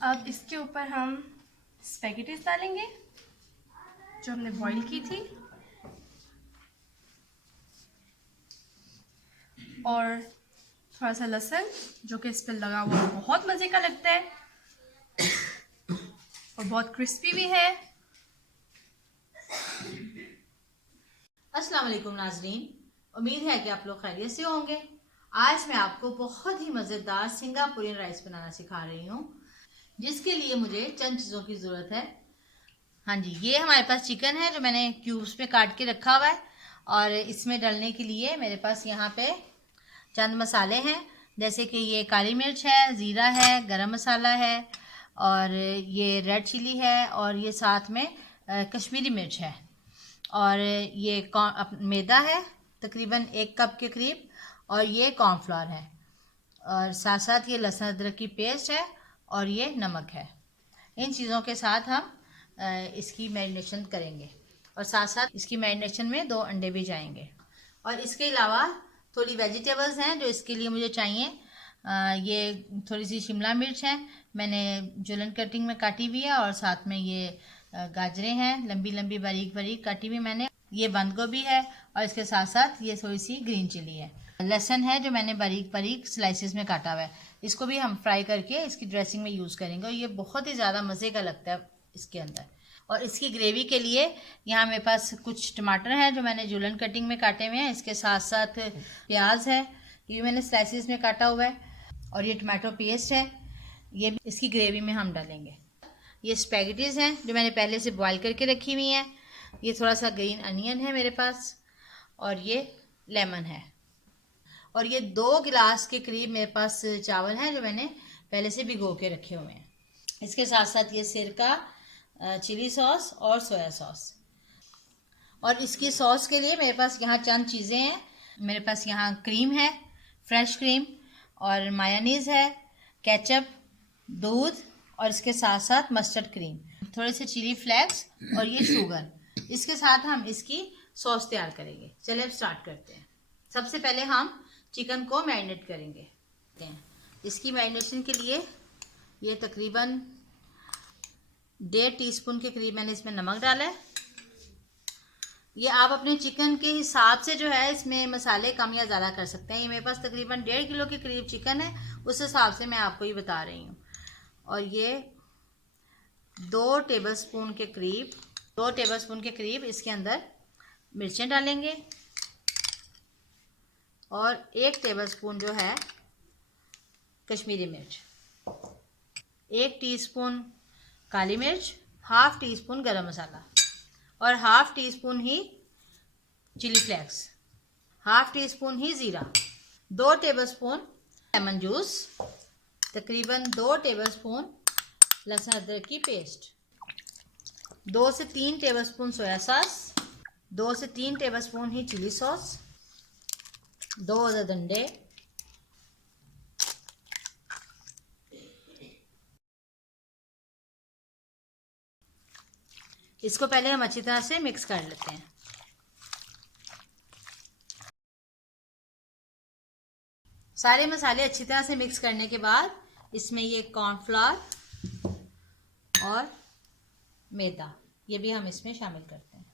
अब इसके ऊपर हम स्पैगेटीज डालेंगे जो हमने बॉईल की थी, और थोड़ा सा लहसुन जो कि इस पर लगा हुआ बहुत मज़े का लगता है और बहुत क्रिस्पी भी है। अस्सलाम वालेकुम नाजरीन, उम्मीद है कि आप लोग खैरियत से होंगे। आज मैं आपको बहुत ही मज़ेदार सिंगापुरियन राइस बनाना सिखा रही हूँ, जिसके लिए मुझे चंद चीज़ों की ज़रूरत है। हाँ जी, ये हमारे पास चिकन है जो मैंने क्यूब्स में काट के रखा हुआ है, और इसमें डालने के लिए मेरे पास यहाँ पे चंद मसाले हैं, जैसे कि ये काली मिर्च है, ज़ीरा है, गरम मसाला है, और ये रेड चिली है, और ये साथ में कश्मीरी मिर्च है, और ये मैदा है तकरीबन 1 कप के करीब, और ये कॉर्नफ्लोर है, और साथ साथ ये लहसुन अदरक की पेस्ट है, और ये नमक है। इन चीज़ों के साथ हम इसकी मैरिनेशन करेंगे, और साथ साथ इसकी मैरिनेशन में 2 अंडे भी जाएंगे। और इसके अलावा थोड़ी वेजिटेबल्स हैं जो इसके लिए मुझे चाहिए। ये थोड़ी सी शिमला मिर्च है, मैंने जुलन कटिंग में काटी हुई है, और साथ में ये गाजरें हैं लंबी लंबी बारीक बारीक काटी हुई मैंने, ये बंद गोभी है, और इसके साथ साथ ये थोड़ी सी ग्रीन चिली है। लहसुन है जो मैंने बारीक बारीक स्लाइसेस में काटा हुआ है, इसको भी हम फ्राई करके इसकी ड्रेसिंग में यूज़ करेंगे, और ये बहुत ही ज़्यादा मज़े का लगता है इसके अंदर। और इसकी ग्रेवी के लिए यहाँ मेरे पास कुछ टमाटर हैं जो मैंने जुलन कटिंग में काटे हुए हैं, इसके साथ साथ प्याज है, ये मैंने स्लाइसिस में काटा हुआ है, और ये टमाटो पेस्ट है, ये भी इसकी ग्रेवी में हम डालेंगे। ये स्पैगेटीज हैं जो मैंने पहले से बॉईल करके रखी हुई हैं, ये थोड़ा सा ग्रीन अनियन है मेरे पास, और ये लेमन है, और ये 2 गिलास के करीब मेरे पास चावल हैं जो मैंने पहले से भिगो के रखे हुए हैं। इसके साथ साथ ये सिरका, चिली सॉस और सोया सॉस। और इसकी सॉस के लिए मेरे पास यहाँ चंद चीज़ें हैं। मेरे पास यहाँ क्रीम है, फ्रेश क्रीम, और मायोनीज़ है, केचप, दूध, और इसके साथ साथ मस्टर्ड क्रीम, थोड़े से चिली फ्लेक्स, और ये शुगर। इसके साथ हम इसकी सॉस तैयार करेंगे। चलिए अब स्टार्ट करते हैं। सबसे पहले हम चिकन को मैरिनेट करेंगे। इसकी मैरिनेशन के लिए ये तकरीबन 1.5 टीस्पून के करीब मैंने इसमें नमक डाला है। ये आप अपने चिकन के हिसाब से जो है इसमें मसाले कम या ज़्यादा कर सकते हैं। ये मेरे पास तकरीबन 1.5 किलो के करीब चिकन है, उस हिसाब से मैं आपको ये बता रही हूँ। और ये 2 टेबलस्पून के करीब इसके अंदर मिर्चें डालेंगे, और 1 टेबलस्पून जो है कश्मीरी मिर्च, 1 टीस्पून काली मिर्च, ½ टीस्पून गरम मसाला, और ½ टीस्पून ही चिली फ्लेक्स, ½ टीस्पून ही ज़ीरा, 2 टेबलस्पून लेमन जूस, तकरीबन 2 टेबलस्पून लहसुन अदरक की पेस्ट, 2 से 3 टेबलस्पून सोया सॉस, 2 से 3 टेबलस्पून ही चिली सॉस, 2 अदद अंडे, इसको पहले हम अच्छी तरह से मिक्स कर लेते हैं। सारे मसाले अच्छी तरह से मिक्स करने के बाद इसमें ये कॉर्नफ्लोर और मैदा, ये भी हम इसमें शामिल करते हैं।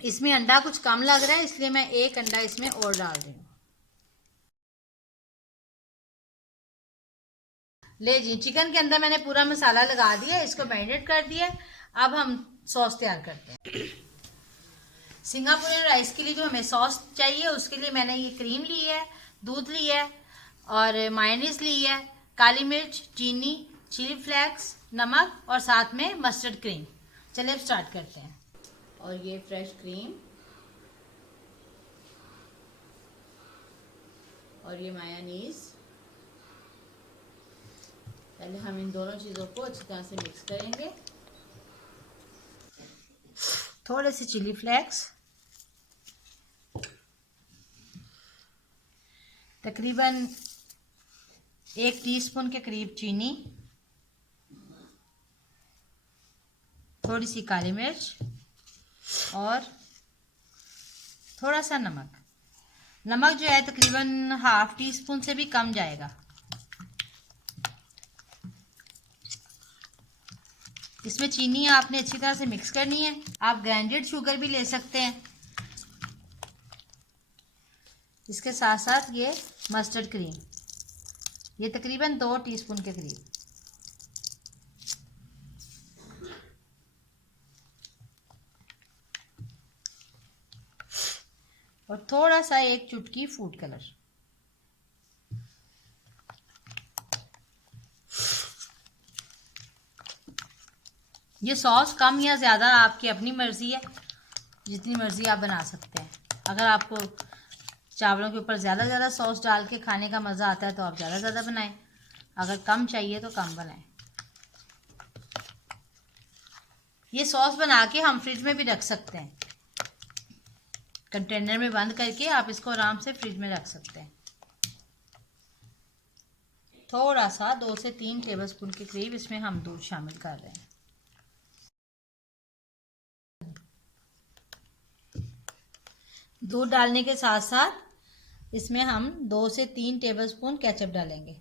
इसमें अंडा कुछ कम लग रहा है, इसलिए मैं 1 अंडा इसमें और डाल रही हूँ। ले जी, चिकन के अंदर मैंने पूरा मसाला लगा दिया, इसको मैरिनेट कर दिया। अब हम सॉस तैयार करते हैं। सिंगापुरियन राइस के लिए जो हमें सॉस चाहिए उसके लिए मैंने ये क्रीम ली है, दूध लिया है, और मायोनीज ली है, काली मिर्च, चीनी, चिली फ्लेक्स, नमक, और साथ में मस्टर्ड क्रीम। चलिए अब स्टार्ट करते हैं। और ये फ्रेश क्रीम, और ये मायोनीज, पहले हम इन दोनों चीज़ों को अच्छी तरह से मिक्स करेंगे। थोड़े से चिली फ्लेक्स, तकरीबन 1 टीस्पून के करीब चीनी, थोड़ी सी काली मिर्च, और थोड़ा सा नमक। नमक जो है तकरीबन हाफ टी स्पून से भी कम जाएगा। इसमें चीनी आपने अच्छी तरह से मिक्स करनी है। आप ग्राइंडेड शुगर भी ले सकते हैं। इसके साथ साथ ये मस्टर्ड क्रीम, ये तकरीबन 2 टीस्पून के करीब। और थोड़ा सा 1 चुटकी फूड कलर। ये सॉस कम या ज़्यादा आपकी अपनी मर्ज़ी है, जितनी मर्ज़ी आप बना सकते हैं। अगर आपको चावलों के ऊपर ज़्यादा सॉस डाल के खाने का मज़ा आता है तो आप ज़्यादा बनाएं, अगर कम चाहिए तो कम बनाएं। ये सॉस बना के हम फ्रिज में भी रख सकते हैं। कंटेनर में बंद करके आप इसको आराम से फ्रिज में रख सकते हैं। थोड़ा सा 2 से 3 टेबलस्पून के करीब इसमें हम दूध शामिल कर रहे हैं। दूध डालने के साथ साथ इसमें हम 2 से 3 टेबलस्पून केचप डालेंगे।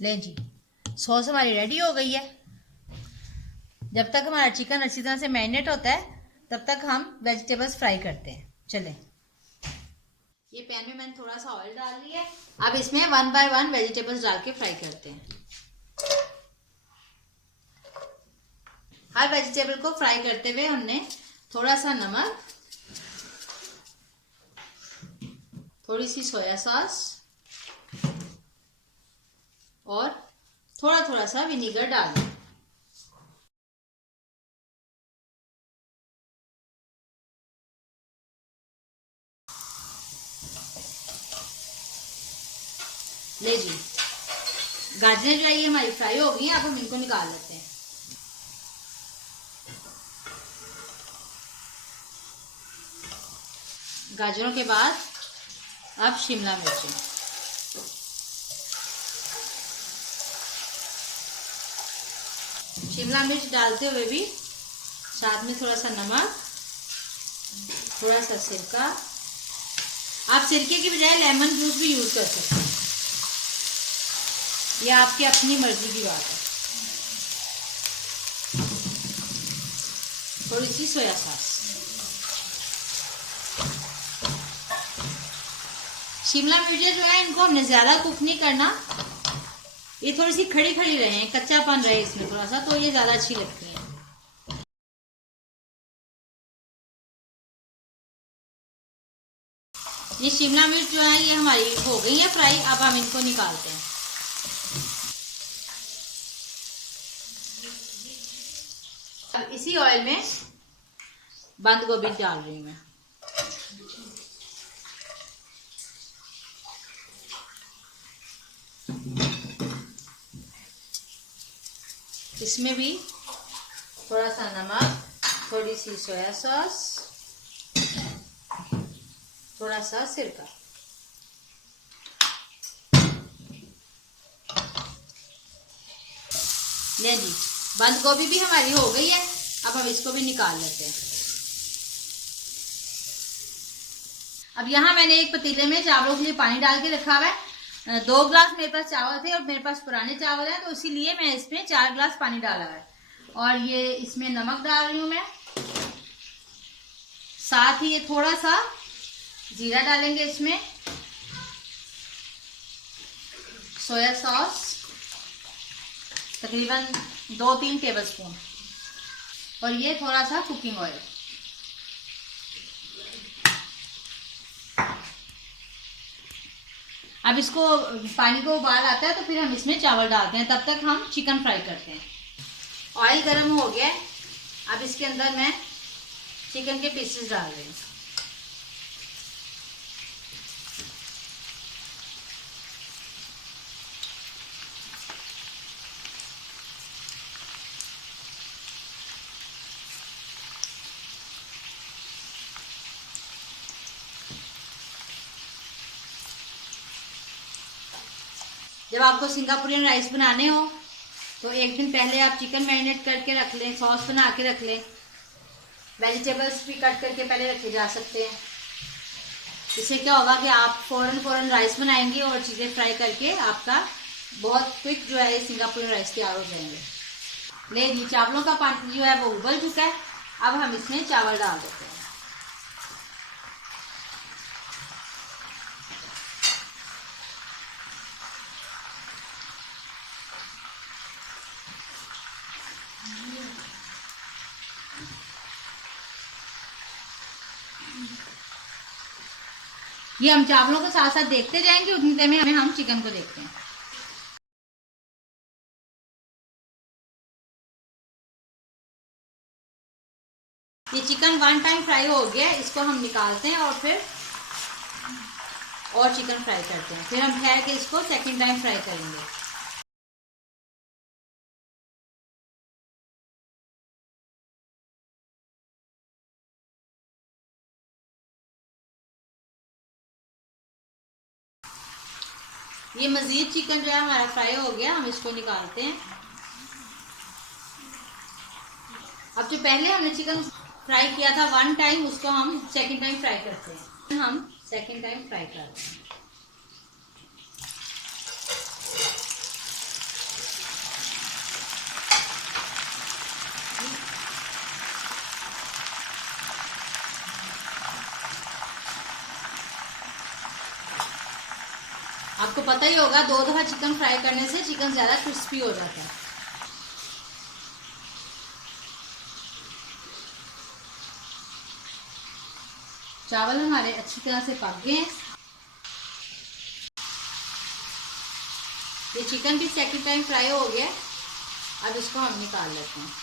ले जी, सॉस हमारी रेडी हो गई है। जब तक हमारा चिकन अच्छी तरह से मैरिनेट होता है तब तक हम वेजिटेबल्स फ्राई करते हैं। चलें, ये पैन में मैंने थोड़ा सा ऑयल डाल लिया है। अब इसमें 1 बाय 1 वेजिटेबल्स डाल के फ्राई करते हैं। हर वेजिटेबल को फ्राई करते हुए हमने थोड़ा सा नमक, थोड़ी सी सोया सॉस और थोड़ा सा विनीगर डाल दिया। ले जी, गाजरें जो है ये हमारी फ्राई हो गई हैं। अब हम इनको निकाल लेते हैं। गाजरों के बाद अब शिमला मिर्च, शिमला मिर्च डालते हुए भी साथ में थोड़ा सा नमक, थोड़ा सा सिरका। आप सिरके की बजाय लेमन जूस भी यूज कर सकते हैं, यह आपकी अपनी मर्जी की बात है। थोड़ी सी सोया सॉस। शिमला मिर्चें जो है इनको हमने ज्यादा कुक नहीं करना, ये थोड़ी सी खड़ी खड़ी रहे, कच्चापन रहे इसमें थोड़ा सा, तो ये ज्यादा अच्छी लगती है। ये शिमला मिर्च जो है ये हमारी हो गई है फ्राई। अब हम इनको निकालते हैं। अब इसी ऑयल में बंद गोभी डाल रही हूँ मैं। इसमें भी थोड़ा सा नमक, थोड़ी सी सोया सॉस, थोड़ा सा सिरका। ले जी, बंद गोभी भी हमारी हो गई है। अब हम इसको भी निकाल लेते हैं। अब यहाँ मैंने एक पतीले में चावलों के लिए पानी डाल के रखा हुआ है। 2 ग्लास मेरे पास चावल थे और मेरे पास पुराने चावल हैं, तो इसीलिए मैं इसमें 4 ग्लास पानी डाला है। और ये इसमें नमक डाल रही हूँ मैं, साथ ही ये थोड़ा सा जीरा डालेंगे इसमें, सोया सॉस तकरीबन 2-3 टेबलस्पून, और ये थोड़ा सा कुकिंग ऑयल। अब इसको पानी को उबाल आता है तो फिर हम इसमें चावल डालते हैं, तब तक हम चिकन फ्राई करते हैं। ऑयल गर्म हो गया है। अब इसके अंदर मैं चिकन के पीसेस डाल रही हूँ। जब आपको सिंगापुरियन राइस बनाने हो तो एक दिन पहले आप चिकन मैरिनेट करके रख लें, सॉस बना के रख लें, वेजिटेबल्स भी कट करके पहले रखे जा सकते हैं। इससे क्या होगा कि आप फ़ौरन राइस बनाएंगे और चीज़ें फ्राई करके आपका बहुत क्विक जो है सिंगापुरियन राइस तैयार हो जाएंगे। ले जी, चावलों का पानी जो है वो उबल चुका है। अब हम इसमें चावल डाल देते हैं। ये हम चावलों के साथ साथ देखते जाएंगे, उतनी देर में हम चिकन को देखते हैं। ये चिकन 1 टाइम फ्राई हो गया, इसको हम निकालते हैं और फिर और चिकन फ्राई करते हैं। फिर हम ठहर के इसको 2nd टाइम फ्राई करेंगे। ये मज़ीद चिकन जो है हमारा फ्राई हो गया, हम इसको निकालते हैं। अब जो पहले हमने चिकन फ्राई किया था 1 टाइम, उसको हम 2nd टाइम फ्राई करते हैं। हम 2nd टाइम फ्राई करते हैं। आपको पता ही होगा 2 दफा चिकन फ्राई करने से चिकन ज़्यादा क्रिस्पी हो जाता है। चावल हमारे अच्छी तरह से पक गए हैं। ये चिकन भी 2nd टाइम फ्राई हो गया। अब इसको हम निकाल लेते हैं।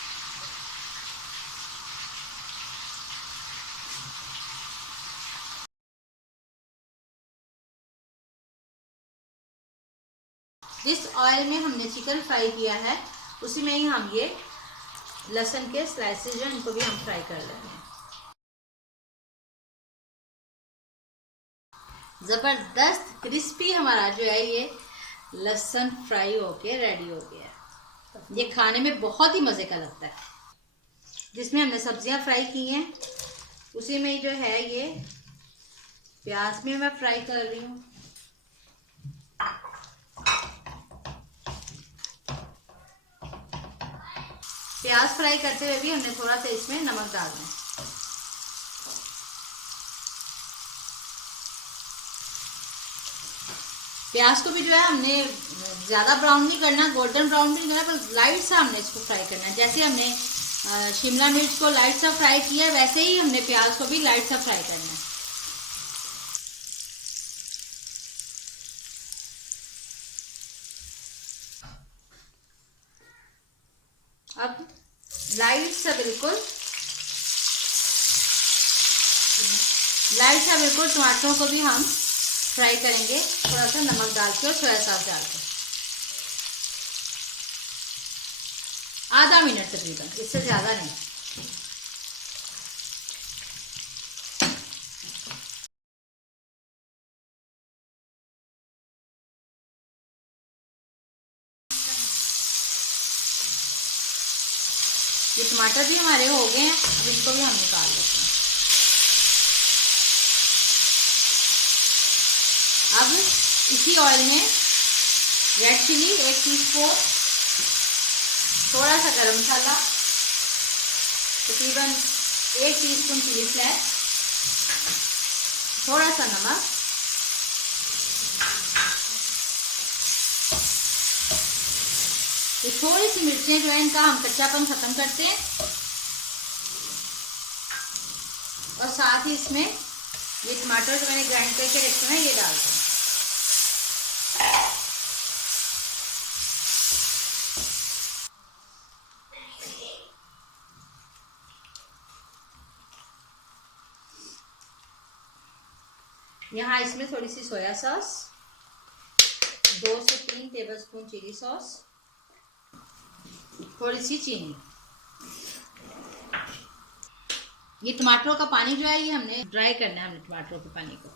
जिस ऑयल में हमने चिकन फ्राई किया है उसी में ही हम ये लहसुन के स्लाइसेस जो इनको भी हम फ्राई कर लेते हैं। जबरदस्त क्रिस्पी हमारा जो है ये लहसुन फ्राई होके रेडी हो गया है। ये खाने में बहुत ही मज़े का लगता है। जिसमें हमने सब्जियां फ्राई की हैं उसी में जो है ये प्याज में मैं फ्राई कर रही हूँ। प्याज फ्राई करते हुए भी हमने थोड़ा सा इसमें नमक डालना है। प्याज को भी जो है हमने ज़्यादा ब्राउन नहीं करना, गोल्डन ब्राउन भी नहीं करना, बस लाइट सा हमने इसको फ्राई करना है। जैसे हमने शिमला मिर्च को लाइट सा फ्राई किया वैसे ही हमने प्याज को भी लाइट सा फ्राई करना है। अब लाइट सा बिल्कुल टमाटरों को भी हम फ्राई करेंगे, थोड़ा सा नमक डाल के और सोया सॉस डाल के। आधा मिनट तकरीबन, इससे ज़्यादा नहीं। ये टमाटर भी हमारे हो गए हैं, अब इनको भी हम निकाल लेते हैं। अब इसी ऑयल में रेड चिली 1 टीस्पून, थोड़ा सा गरम मसाला, तकरीबन 1 टीस्पून चिली फ्लेक्स, थोड़ा सा नमक, ये थोड़ी सी मिर्चें जो है इनका हम कच्चापन खत्म करते हैं और साथ ही इसमें ये टमाटर जो मैंने ग्राइंड करके रखे हैं ये डालते हैं। यहाँ इसमें थोड़ी सी सोया सॉस, 2 से 3 टेबलस्पून चिली सॉस, थोड़ी सी चीनी। ये टमाटरों का पानी जो है ये हमने ड्राई करना है, हमने टमाटरों के पानी को।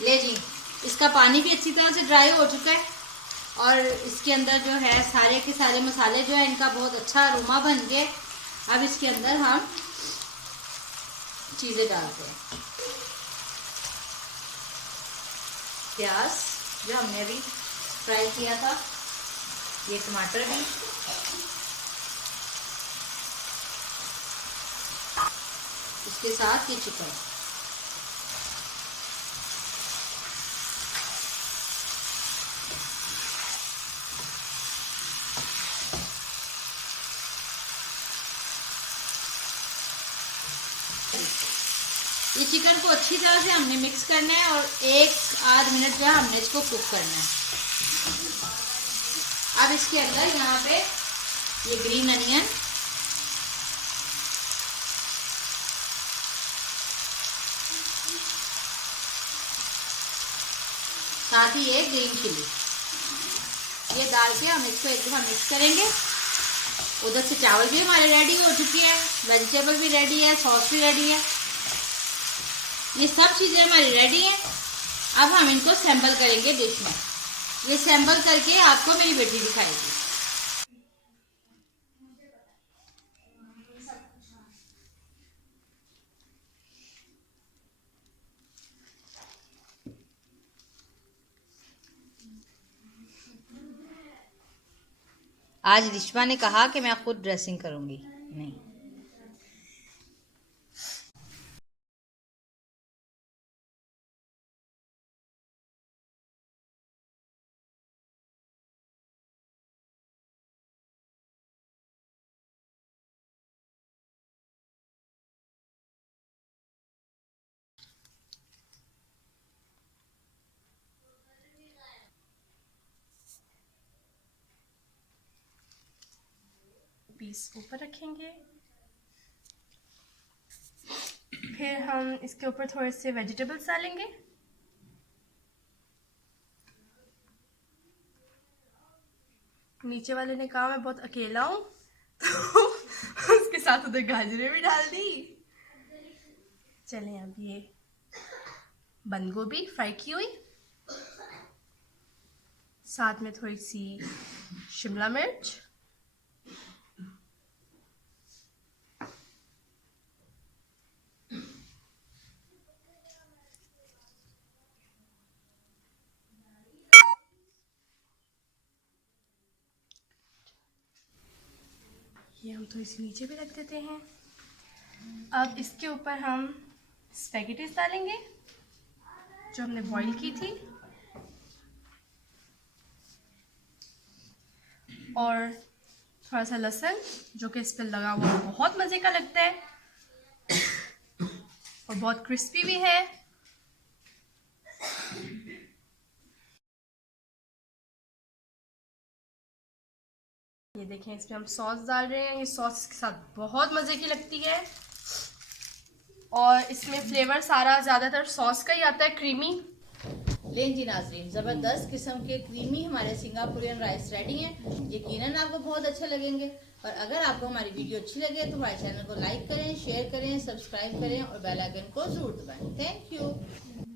ले जी, इसका पानी भी अच्छी तरह से ड्राई हो चुका है और इसके अंदर जो है सारे के सारे मसाले जो है इनका बहुत अच्छा अरोमा बन गए। अब इसके अंदर हम चीज़ें डालते हैं। प्याज जो हमने अभी फ्राई किया था, ये टमाटर भी, इसके साथ ये चिकन। ये चिकन को अच्छी तरह से हमने मिक्स करना है और 1-8 मिनट जो है हमने इसको कुक करना है। अब इसके अंदर यहाँ पे ये ग्रीन अनियन, साथ ही ये ग्रीन चिली, ये डाल के हम इसको एक दफा मिक्स करेंगे। उधर से चावल भी हमारे रेडी हो चुकी है, वेजिटेबल भी रेडी है, सॉस भी रेडी है, ये सब चीज़ें हमारी रेडी हैं। अब हम इनको सैम्बल करेंगे डिश में। ये सैम्बल करके आपको मेरी बेटी दिखाएगी। आज रिश्मा ने कहा कि मैं खुद ड्रेसिंग करूंगी, नहीं। पीस ऊपर रखेंगे। फिर हम इसके ऊपर थोड़े से वेजिटेबल्स डालेंगे। नीचे वाले ने कहा मैं बहुत अकेला हूँ तो उसके साथ उधर गाजरें भी डाल दी। चलें अब ये बंद गोभी फ्राई की हुई, साथ में थोड़ी सी शिमला मिर्च, ये हम थोड़ी सी नीचे भी रख देते हैं। अब इसके ऊपर हम स्पैगेटीज डालेंगे जो हमने बॉईल की थी, और थोड़ा सा लहसुन जो कि इस पर लगा हुआ बहुत मज़े का लगता है और बहुत क्रिस्पी भी है। ये देखें, इसमें हम सॉस डाल रहे हैं। ये सॉस के साथ बहुत मज़े की लगती है और इसमें फ्लेवर सारा ज़्यादातर सॉस का ही आता है, क्रीमी। लें जी नाजरीन, ज़बरदस्त किस्म के क्रीमी हमारे सिंगापुरियन राइस रेडी हैं। यकीनन आपको बहुत अच्छे लगेंगे। और अगर आपको हमारी वीडियो अच्छी लगे तो हमारे चैनल को लाइक करें, शेयर करें, सब्सक्राइब करें और बेल आइकन को जरूर दबाएं। Thank you.